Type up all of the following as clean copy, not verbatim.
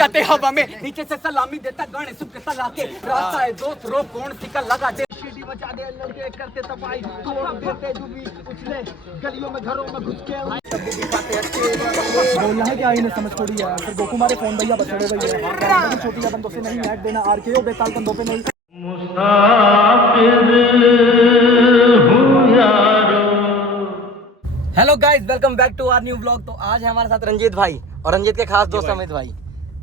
जाते हवा में नीचे से सलामी देता गाने सुन के सला के रास्ता है दोस्त रो कौन सी का लगा दे सीटी बचा दे लड़के करते तपाई तोड़ देते डूबी उछले गलियों में घरों में घुस के सब दिखाते अच्छे बोलना है क्या इन्हें समझ थोड़ी है फिर गोकू मारे फोन भैया बचड़े भैया छोटी बंदों से नहीं मैच देना आरकेओ बेताल बंदों पे नहीं। Hello guys, welcome back to our new vlog. तो आज है हमारे साथ रंजीत भाई और रंजीत के खास दोस्त अमित भाई।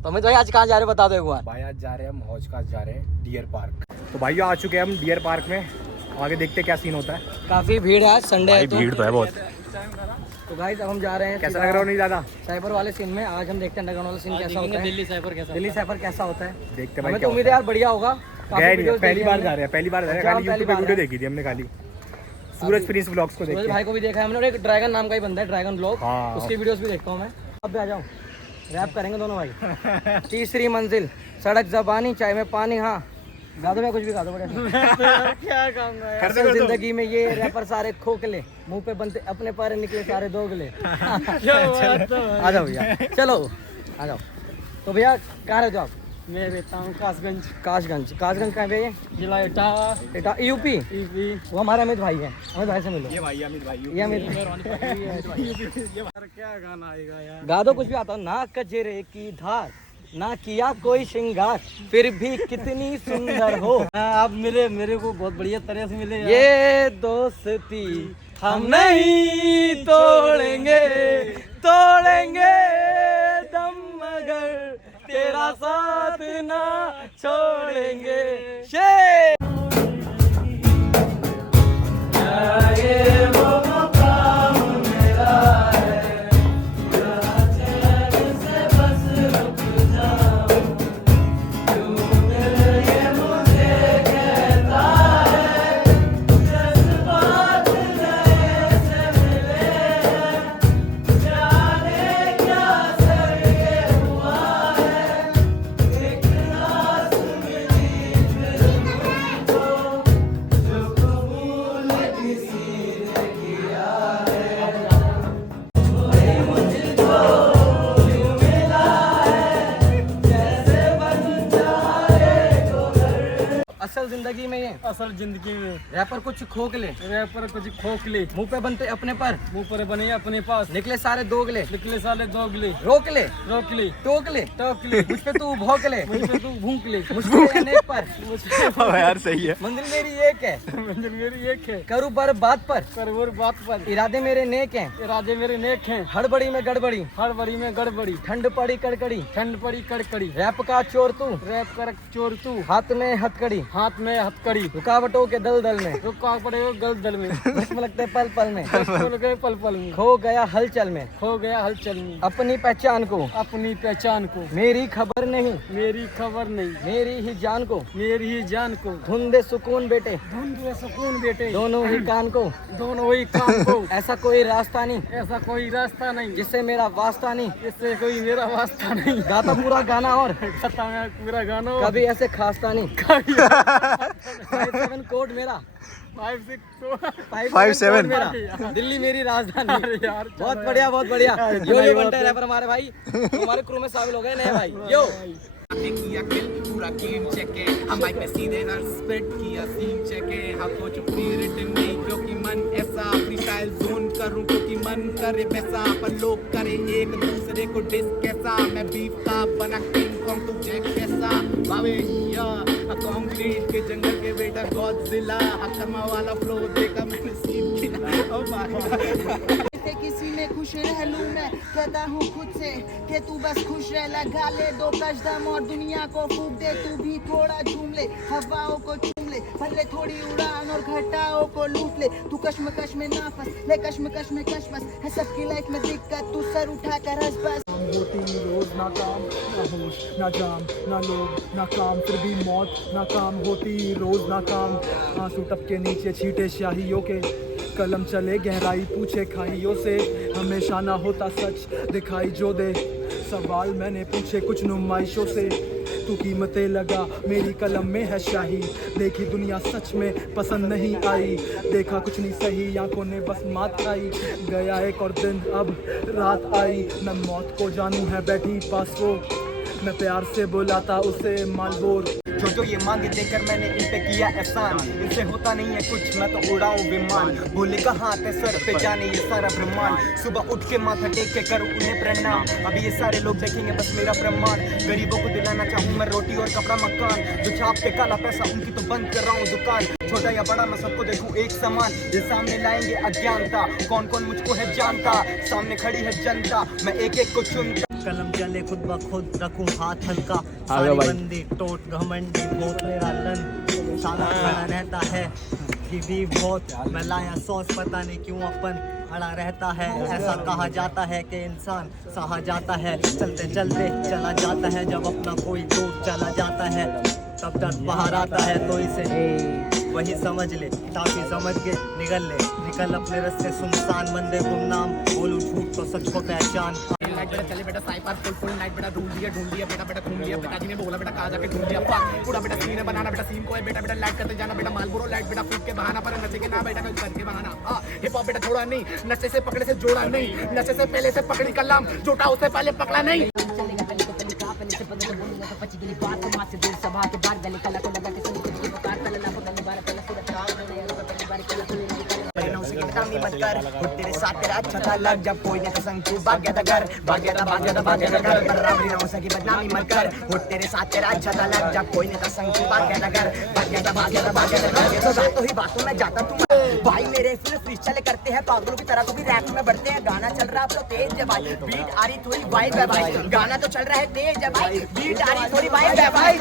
तो अमित भाई आज कहाँ जा रहे हो बता दो एक बार। भाई आज जा रहे हैं हम हौज खास जा रहे हैं डियर पार्क। तो भाई आ चुके हैं हम डियर पार्क में, आगे देखते क्या सीन होता है। काफी भीड़ है, संडे है तो भीड़ तो है बहुत। तो गाइस अब हम जा रहे हैं। कैसा लग रहा हो नहीं ज्यादा साइबर वाले सीन में। आज हम देखते हैं अंडरग्राउंड वाला सीन कैसा होता है, दिल्ली साइबर कैसा होता है। देखते हमें तो उम्मीद है यार बढ़िया होगा। पहली बार जा रहे हैं, पहली बार जा रहे हैं। खाली यूट्यूब पे वीडियो देखी थी हमने, खाली सूरज प्रिंस व्लॉग्स को देखा। भाई को भी देखा है हमने, और एक ड्रैगन नाम का ही बंदा है ड्रैगन व्लॉग, हाँ। उसकी वीडियोस भी देखता हूँ मैं। अब भी आ जाओ, रैप करेंगे दोनों भाई। तीसरी मंजिल सड़क जबानी चाय में पानी। हाँ गा दो, कुछ भी गा दो बढ़िया। क्या कहूँगा जिंदगी में ये रैपर सारे खोखले, मुंह पे बनते अपने पारे निकले सारे दोगले। आ जाओ भैया, चलो आ जाओ। तो भैया कहाँ रहते हो आप? मैं रहता हूँ कासगंज। कासगंज कहाँ पे है? जिला एटा यूपी। वो हमारे अमित भाई है, अमित भाई से मिलो। ये भाई अमित भाई, ये अमित क्या गाना आएगा यार? गा दो कुछ भी आता हो। ना कजरे की धार ना किया कोई श्रृंगार फिर भी कितनी सुंदर हो। आप मेरे को बहुत बढ़िया तरह से मिले यार। ये दोस्ती हम नहीं तोड़ेंगे दम मगर तेरा साथ ना छोड़ेंगे। शेर असल जिंदगी में ये असल जिंदगी में रैपर कुछ खोखले, रैपर कुछ खोखले, मुंह पे बनते अपने पर, मुंह पर बने अपने पास, निकले सारे दोगले, निकले साले दोगले, रोकले रोकले, टोकले टोकले, मुझ पे तू भौंकले, मुझ पे तू भूंकले, मुझे अनेक पर यार सही है। मंजिल मेरी एक है, मंजिल मेरी एक है, करूँ पर बात पर, करवोर बात पर, इरादे मेरे नेक हैं, इरादे मेरे नेक हैं, हड़बड़ी में गड़बड़ी, हड़बड़ी में गड़बड़ी, ठंड पड़ी कड़कड़ी, ठंड पड़ी कड़कड़ी, रैप का चोर तू, रैप कर चोर तू, हाथ में हथकड़ी, हाथ में हथकड़ी, रुकावटों के दलदल में, रुका पड़े हो गल दल में, भस्म लगते पल पल में, गए पल पल में, खो गया हलचल में, खो गया हलचल में, अपनी पहचान को, अपनी पहचान को, मेरी खबर नहीं, मेरी खबर नहीं, मेरी ही जान को, मेरी ही जान को, धुंधे सुकून बेटे, ढूंढ सुकून बेटे, दोनों ही कान को, दोनों ही काम को, ऐसा कोई रास्ता नहीं, ऐसा कोई रास्ता नहीं जिससे मेरा वास्ता नहीं, इससे कोई मेरा वास्ता नहीं। गाता पूरा गाना और गाता मैं पूरा गाना, कभी ऐसे खास्ता नहीं। 5-7 कोड मेरा, 5-7 मेरा, दिल्ली मेरी राजधानी। यार बहुत बढ़िया बहुत बढ़िया। यो बनता है रैपर हमारे भाई, हमारे क्रू में शामिल हो गए नए भाई। यो किया किल पूरा गेम चेक है हम माइक पे सीधे हर स्प्रेड किया सीन चेक है हम कुछ रिटर्न नहीं क्योंकि मन ऐसा फ्रीस्टाइल जोन करूं क्योंकि मन करे वैसा पर लोग करे एक दूसरे को डिस कैसा मैं बीफ का बना किंग कॉन्ग तू जैक कैसा भावे या कंक्रीट के जंगल के बेटा गॉडजिला हकमा वाला फ्लो देखा मैंने सीन किया ओ भाई किसी में खुश रह लूं मैं कहता हूँ खुद से कि तू बस खुश रह, लगा ले दो कदम और दुनिया को फूक दे, तू भी थोड़ा झूम ले हवाओं को चूम ले, भर ले थोड़ी उड़ान और घटाओं को लूट ले, तू कश्मकश में ना फंस ले, कश्मकश में कश बस है सबकी लाइफ में दिक्कत, तू सर उठा कर हंस बस। होती रोज ना काम ना होश ना जाम ना लोग ना काम, फिर भी मौत ना काम होती रोज ना काम। आंसू टपके नीचे छींटे स्याहियों के, कलम चले गहराई पूछे खाइयों से, हमेशा ना होता सच दिखाई जो दे, सवाल मैंने पूछे कुछ नुमाइशों से, तू कीमतें लगा मेरी कलम में है शाही, देखी दुनिया सच में पसंद नहीं आई, देखा कुछ नहीं सही आंखों ने बस मात खाई, गया एक और दिन अब रात आई, मैं मौत को जानू है बैठी पास वो, मैं प्यार से बुलाता उसे मालबोर। जो ये मांगे देकर मैंने इन पे किया एहसान, इनसे होता नहीं है कुछ, मैं तो उड़ाऊं विमान। बोले कहाँ थे सर पे जाने ये सारा ब्रह्मांड, सुबह उठ के माथा टेक के करूँ उन्हें प्रणाम। अभी ये सारे लोग देखेंगे बस मेरा प्रमाण, गरीबों को दिलाना चाहूँ मैं रोटी और कपड़ा मकान। जो छाप पे काला पैसा उनकी तो बंद कर रहा हूँ दुकान, छोटा या बड़ा मैं सबको देखूँ एक समान। ये सामने लाएंगे अज्ञानता, कौन कौन मुझको है जानता, सामने खड़ी है जनता, मैं एक एक को चुनता। कलम चले खुद ब खुद, रखूं हाथ हल्का, सारी बंदी टोट घमंडी बहुत मेरा लन, साला खड़ा रहता है भी बहुत, मैं लाया सॉस पता नहीं क्यों अपन अड़ा रहता है। ऐसा कहा जाता है कि इंसान सहा जाता है, चलते चलते चला जाता है, जब अपना कोई दोस्त चला जाता है तब दर्द बाहर आता है। तो इसे वही समझ ले, ताकि समझ के निकल अपने रास्ते सुनसान, बंदे गुमनाम, बोलूं झूठ तो सच को पहचान। लाइट बेटा चले बेटा साइपर फुल नाइट बेटा ढूंढ लिया बेटा घूम लिया, पिताजी ने बोला बेटा कहाँ जाके ढूंढ लिया पाक, पूरा बेटा सीन बनाना बेटा सीन को है बेटा लाइट करते जाना बेटा, मालबोरो लाइट बेटा फूक के बहाना पर नशे के ना बेटा कोई करके बहाना। हिप हॉप बेटा छोड़ा नहीं, नशे से पकड़े से जोड़ा नहीं, नशे से पहले से पकड़ी कलम, जोटा उससे पहले पकड़ा नहीं। मत कर तेरे साथ तेरा अच्छा था लग, जब कोई ने संग तू भाग गया था घर, भाग गया था घर, बराबरी ना हो सकी बदनामी मत कर। तेरे साथ तेरा अच्छा था लग, जब कोई ने संग तू भाग गया था घर, भाग गया था घर। तो ही बातों में जाता तू भाई, मेरे फ्रीस्टाइल करते हैं पागलों की तरह, तो भी रैप में बढ़ते हैं। गाना चल रहा है तो तेज है भाई, बीट आ रही थोड़ी वाइब है भाई, गाना तो चल रहा है तेज है भाई, बीट आ रही थोड़ी वाइब है भाई।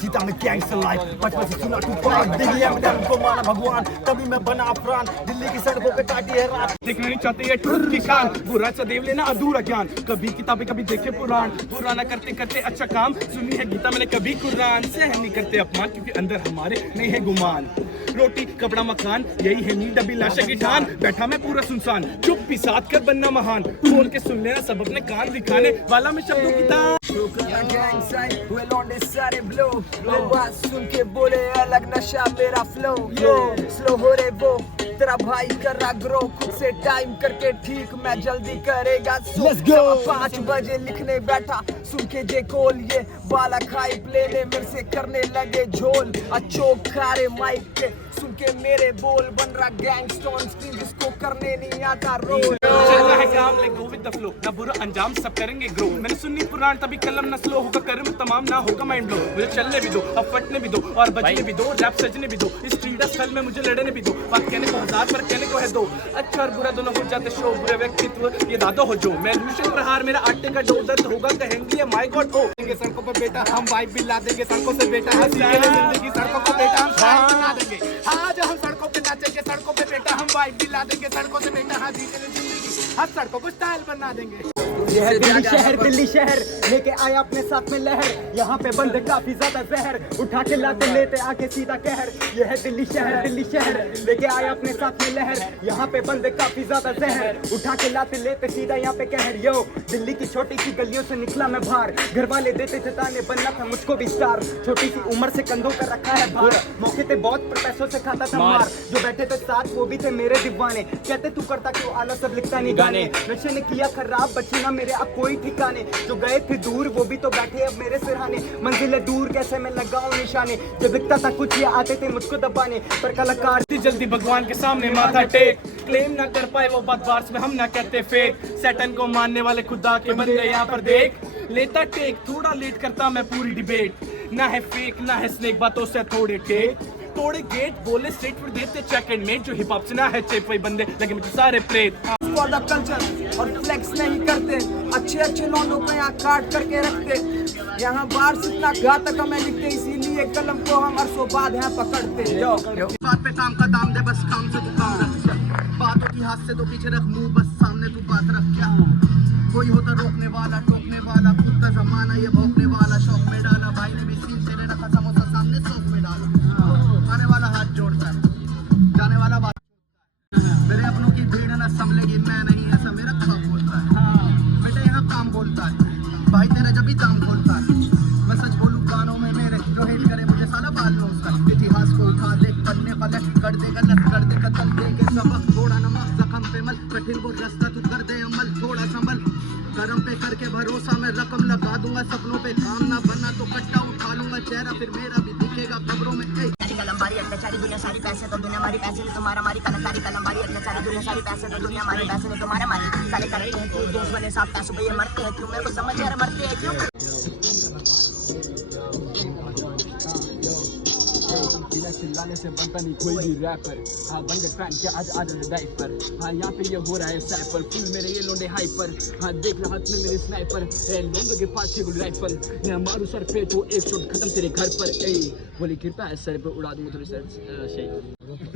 जीता मैं गैंगस्टर लाइफ, बचपन से सुना तूफान, दिल्ली में दम को माना भगवान, तभी मैं बना अफरान, दिल्ली की सड़कों पे काटी है रात। देखना नहीं चाहते ये ट्रुथ की शान, बुरा सदैव लेना अधूरा ज्ञान, कभी किताबें कभी देखे पुराण, पुराना करते करते अच्छा काम, सुनी है गीता मैंने कभी कुरान, सहन नहीं करते अपमान क्योंकि अंदर हमारे नहीं है गुमान। रोटी कपड़ा मकान यही है नींद अभिलाषा की ठान, बैठा मैं पूरा सुनसान, चुप भी साथ कर बनना महान, खोल के सुन लेना सब अपने कान दिखाने वाला मैं शब्दों की तान। सारे ब्लो आवाज सुन के बोले अलग नशा मेरा फ्लो, स्लो हो रे वो तेरा भाई कर रहा ग्रो, खुद से टाइम करके ठीक मैं जल्दी करेगा। Let's go 5 बजे लिखने बैठा, सुन के जे कोल ये बाला खाई लेने मेरे से करने लगे झोल, अचोक खारे माइक के सुन के मेरे बोल, बन रहा गैंगस्टर ऑन स्क्रीन जिसको करने नहीं आता रोल। चल रहा है काम let go with the flow, ना बुरा अंजाम सब करेंगे ग्रो, मैंने सुनी पुराण तभी कलम न स्लो होगा, कर्म तमाम ना होगा माइंड ब्लो, मुझे चलने भी दो अब फटने भी दो और बजने भी दो, रैप सजने भी दो, इस स्ट्रीट स्थल में मुझे लड़ने भी दो, बात कहने को हजार पर कहने को है दो, अच्छा और बुरा दोनों हो जाते शो, बुरे व्यक्तित्व ये दादो हो जो, मैं लूशन प्रहार मेरा आटे का डो दर्द होगा कहेंगे माय गॉड ओ। सड़कों पर बेटा हम वाइब भी ला देंगे, सड़कों से बेटा हम जिंदगी, सड़कों पर बेटा हम वाइब बना देंगे, आज हम सड़कों पे नाचेंगे, सड़कों पे बेटा हम वाइब भी ला देंगे, सड़कों से बेटा हाँ जीतेंगे जिंदगी, हर सड़कों को स्टाइल बना देंगे। दिल्ली शहर लेके आया अपने साथ में लहर, यहाँ पे बंदे काफी ज्यादा जहर, उठा के लाते लेते आके सीधा कहर, ये है दिल्ली शहर लेके आया अपने साथ में लहर, यहाँ पे बंदे काफी ज्यादा जहर, उठा के लाते लेते सीधा यहाँ पे कहर। यो दिल्ली की छोटी सी गलियों से निकला मैं बाहर, घर वाले देते जताने बनना था मुझको भी स्टार, छोटी सी उम्र से कंधों पर रखा है भार, मौके पे बहुत पैसों से खाता था मार, जो बैठे थे साथ वो भी थे मेरे दीवाने, कहते तू करता क्यों आला सब लिखता नहीं गाने, नशे ने किया खराब बच्चे ना मेरे अब कोई ठिकाने, जो गए थे दूर वो भी तो बैठे अब मेरे सिरहाने, मंजिलें दूर कैसे मैं लगाऊं निशाने, जब लिखता था कुछ ये आते थे मुझको दबाने, पर कलाकार जल्दी भगवान के सामने माथा टेक, क्लेम ना कर पाए वो बात बार्स में हम ना कहते फेक, सैटन को मानने वाले खुदा के बंदे यहाँ पर देख, लेता टेक थोड़ा लेट करता मैं पूरी डिबेट, ना है फेक ना है स्नेक बातों से थोड़े टेक, तोड़े गेट बोले स्ट्रेट फॉर देते चेक एंड मेट, जो हिप हॉप से ना है चेप वही बंदे लगे मुझे सारे प्रेत। फॉर द कल्चर और फ्लेक्स नहीं करते, अच्छे लौंडों को यहाँ काट करके रखते, यहाँ बार से इतना घातक हमें लिखते, इसीलिए कलम को हम अरसों बाद यहाँ पकड़ते। बात पे काम का दाम दे, बस काम से तू काम रख, बातों की हाथ से तो पीछे रख, मुंह बस सामने तू बात रख, क्या कोई होता रोकने वाला टोकने वाला, खुद का जमाना ये भोंकने वाला, शौक में डाला भाई ने भी सीन से लेना था समोसा सामने सौंफ में डाला, आने वाला हाथ जोड़ता है जाने वाला बात, मेरे अपनों की भीड़ न संभलेगी, मैं नहीं ऐसा मेरा काम बोलता है, बेटे यहाँ काम बोलता है भाई तेरा जब भी दाम खोलता है, मैं सच बोलूं गानों में मेरे, जो हेट करे मुझे साला बाल लो उसका, इतिहास को उठा दे पन्ने पलट कर दे गलत कर दे कतल दे के सबक, थोड़ा नमक जख्म पे मल, कठिन वो रास्ता तू कर दे अमल, थोड़ा संभल करम पे करके भरोसा मैं रकम लगा दूंगा सपनों पे काम ना बनना तो कट्टा उठा लूंगा चेहरा फिर मेरा भी दिखेगा खबरों में कलमबारी अत्याचारी दुनिया सारी पैसे तो दुनिया मारी पैसे ने तुम्हारा मारी कलमबारी कलमबारी अत्याचारी दुनिया सारी पैसे तो दुनिया मारी पैसे ने तुम्हारा मारी सारे करते हैं क्यों दोस्त बने साथ पैसों पे ये मरते हैं क्यों मेरे को समझ यार मरते हैं क्यों बिना चिल्लाने से बनता नहीं कोई भी रैपर हाँ बन गए फैन क्या आज आज डाइपर हाँ यहाँ पे ये हो रहा है साइपर फुल मेरे ये लोंडे हाइपर हाँ देख रहा हाथ में मेरे स्नाइपर लोंडो के पास है गुड राइफल मैं मारू सर पे तो एक शॉट खत्म तेरे घर पर ए बोली कृपा है सर पे उड़ा दूंगा थोड़ी सर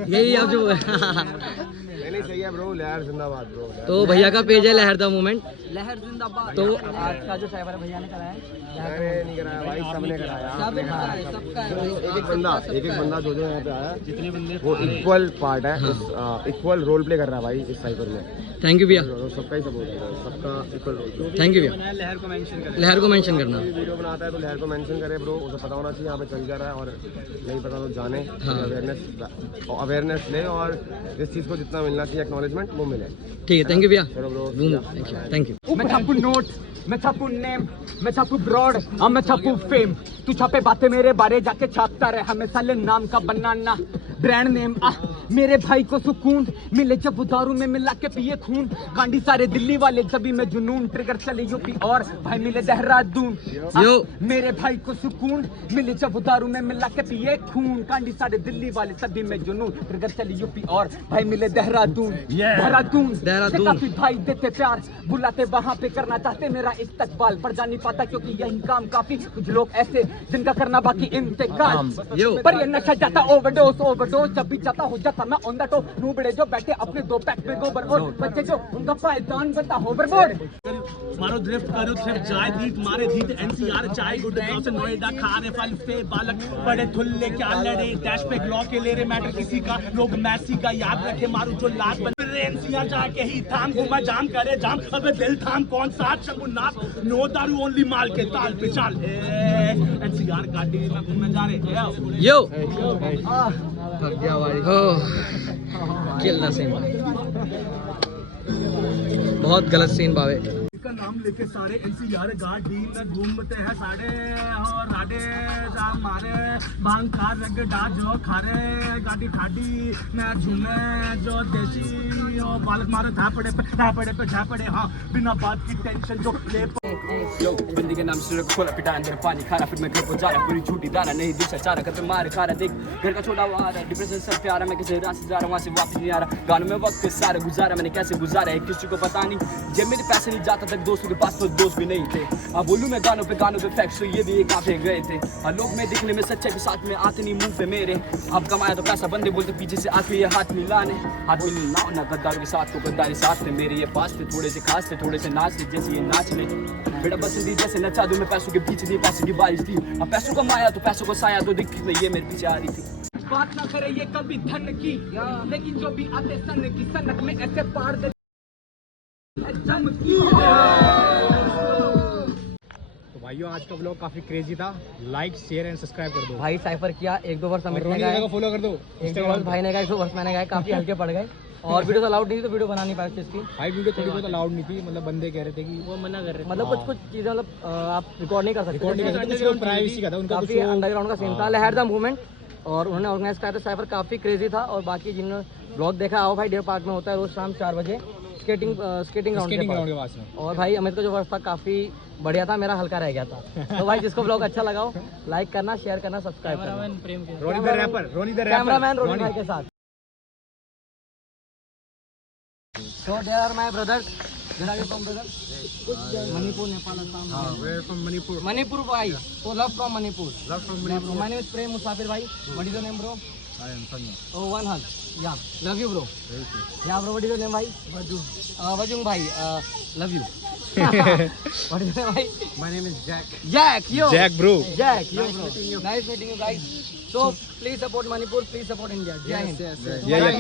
यही आप जो नहीं सही है ब्रो लहर जिंदाबाद ब्रो तो भैया का पेज है लहर द मूवमेंट। लहर जिंदाबाद तो आज का जो साइबर भैया ने कराया नहीं कराया भाई सबने कराया सबका एक एक बंदा जो यहाँ पे आया जितने बंदे वो इक्वल पार्ट है इक्वल रोल प्ले कर रहा है भाई इस साइकिल में। थैंक यू भैया, सबका ही सपोर्ट है सबका इक्वल रोल। थैंक यू भैया। लहर को मेंशन करना। वीडियो बनाता है तो लहर को मेंशन करे ब्रो, उसे पता होना चाहिए यहाँ पे चल जा रहा है और नहीं पता तो जाने अवेयरनेस ले और इस चीज़ को जितना मिलना चाहिए एक्नॉलेजमेंट वो मिले। ठीक है, थैंक यू भैया। चलो ब्रो थैंक यू। मैं छापू नोट, मैं छापू नेम, मैं छापू ब्रॉड, मैं छापू फेम। तू छापे बातें मेरे बारे जाके छापता रहे, हमेशा ले नाम का बनाना ब्रांड नेम। मेरे भाई को सुकून मिले जब वो दारू में मिला के पिए खून। कांडी सारे दिल्ली वाले जब मैं जुनून ट्रिगर चले यूपी और भाई मिले देहरादून। मेरे भाई को सुकून मिले जब वो दारू में मिला के पिए खून। कांडी सारे दिल्ली वाले सभी में जुनून ट्रिगर चले यूपी और भाई मिले देहरादून। देहरादून काफी भाई देते प्यार बुलाते वहाँ पे करना चाहते मेरा इस्तकबाल पर जा नहीं पाता क्योंकि यही काम काफी। कुछ लोग ऐसे जिनका करना बाकी इंतकाल पर ये नशा जाता ओवरडोज जब भी जाता हो जाता मैं ऑन द टॉप। नूबड़े जो बैठे अपने 2 पैक में गोबर और बच्चे जो उनका पायदान बनता होवरबोर्ड। मारो ड्रिफ्ट करो थ्रिफ्ट जाए धीत मारे धीत एनसीआर चाय गुड गांव से नोएडा खा रहे फल से बालक बड़े थुल्ले क्या लड़े डैश पे ग्लॉ के ले रहे मैटर किसी का लोग मैसी का याद रखे मारू जो लात बन एनसीआर जाके ही थाम घुमा जाम करे जाम अबे दिल थाम कौन सा शंभू नाथ नो दारू ओनली माल के ताल पे चाल एनसीआर गाड़ी में घूमने जा रहे यो किल द सीन। बहुत गलत सीन बावे। का नाम लेके सारे एनसीआर गाड़ी में घूमते हैं साढ़े और राडे जा मारे भांग खा रग डा जो खारे गाड़ी ठाडी मैं झूमे जो देसी और बालक मारे झापड़े हाँ बिना बात की टेंशन जो ले यो बंदी के नाम से खोला पिटा अंदर पानी खारा फिर मैं घर को जा रहा पूरी झूठी दाना नहीं दिशा चारा करते मार खा रहा देख घर का छोटा हुआ आ रहा डिप्रेशन सब पे आ रहा मैं किसी रास्ते जा रहा वहाँ से वापस नहीं आ रहा गानों में वक्त सारा गुजारा मैंने कैसे गुजारा है किसी को पता नहीं जब मेरे पैसे नहीं जाता तक दोस्तों के पास तो दोस्त भी नहीं थे। अब बोलूँ मैं गानों पे फैक्ट्स तो ये भी एक आधे गए थे। लोग में दिखने में सच्चे के साथ में आते नहीं मुंह पे मेरे। अब कमाया तो पैसा बंदे बोलते पीछे से आके ये हाथ मिलाने हाथ मिलना ना गद्दारों के साथ को गद्दारी साथ में मेरे ये पास थे थोड़े से खास थे थोड़े से नाच थे जैसे ये नाच ले बेटा बसंती जैसे नचा दूं मैं पैसों के पीछे थी पैसों की बारिश थी अब पैसों का माया तो पैसों को साया तो दिख ये मेरे पीछे आ रही थी। बात ना करे ये कभी धन की लेकिन जो भी आते सन की सनक में ऐसे पार दे तो भाइयों आज का व्लॉग काफी क्रेजी था। लाइक शेयर एंड सब्सक्राइब कर दो भाई साइफर किया 1-2 वर्ष अमित ने रोनी गाया, को फॉलो कर दो 1-2 वर्ष भाई ने गाया, 100 वर्ष मैंने गाया, काफी हल्के पड़ गए और वीडियो अलाउड नहीं थी तो वीडियो बना नहीं पाए थे इसकी। भाई वीडियो थोड़ी बहुत अलाउड नहीं थी, मतलब बंदे कह रहे थे कि वो मना कर रहे थे, मतलब कुछ चीजें मतलब आप रिकॉर्ड नहीं कर सकते, रिकॉर्ड नहीं कर सकते, कुछ प्राइवेसी का था उनका, काफी अंडरग्राउंड का सीन था। लहर द मूवमेंट और उन्होंने ऑर्गेनाइज किया था साइफर, काफी क्रेजी था। और बाकी जिन्होंने ब्लॉग देखा आओ भाई, डियर पार्क में होता है रोज शाम 4 बजे स्केटिंग ग्राउंड के पास में। और भाई अमित का जो वर्ष था काफी बढ़िया था, मेरा हल्का रह गया था। तो भाई जिसको ब्लॉग अच्छा लगा हो लाइक करना, शेयर करना, सब्सक्राइब करना। कैमरामैन रोनी भाई के साथ। So there are my brothers. Where are you from, brother? Manipur, Nepal, Assam. Where from Manipur? Manipur, bhai. So love from Manipur. Love from Manipur. My name is Prem Musafir, bhai. What is your name, bro? I am Sanya. Oh, one hug. Yeah. Love you, bro. Thank you. Yeah, bro. What is your name, bhai? Vajung. Vajung, bhai. Love you. What is your name, bhai? My name is Jack. Jack, yo. Jack, bro. Jack, yo, bro. Nice meeting you guys. So please support Manipur. Please support India. Jai Hind. Yeah.